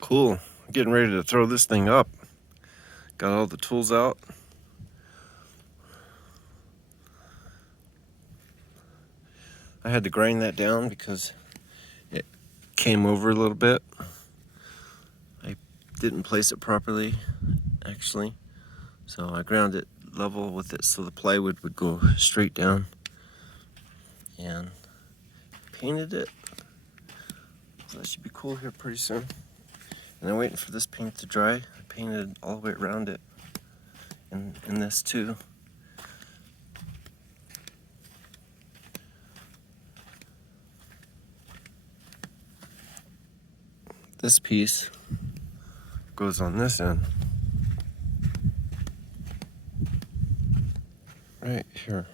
Cool. Getting ready to throw this thing up. Got all the tools out. I had to grind that down because it came over a little bit. I didn't place it properly, actually. So I ground it level with it so the plywood would go straight down. And painted it. So that should be cool here pretty soon. And I'm waiting for this paint to dry. I painted all the way around it. And this too. This piece goes on this end. Right here.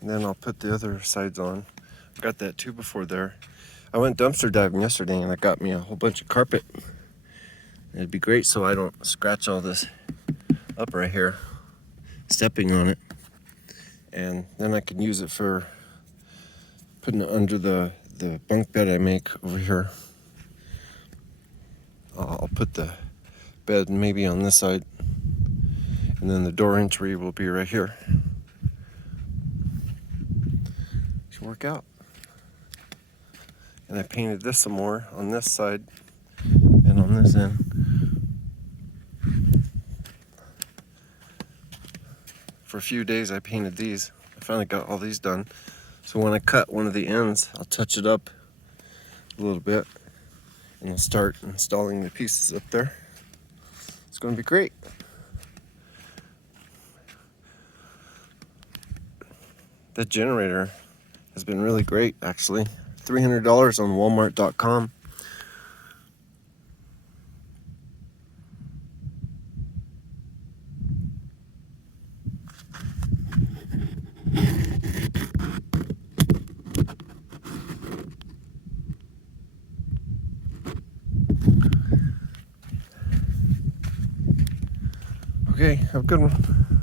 And then I'll put the other sides on. Got that 2x4 there. I went dumpster diving yesterday and I got me a whole bunch of carpet. It'd be great so I don't scratch all this up right here, stepping on it. And then I can use it for putting it under the bunk bed I make over here. I'll put the bed maybe on this side, and then the door entry will be right here. Should work out. And I painted this some more on this side and on this end. For a few days I painted these. I finally got all these done. So when I cut one of the ends, I'll touch it up a little bit and I'll start installing the pieces up there. It's going to be great. That generator has been really great, actually. $300 on Walmart.com. Okay, have a good one.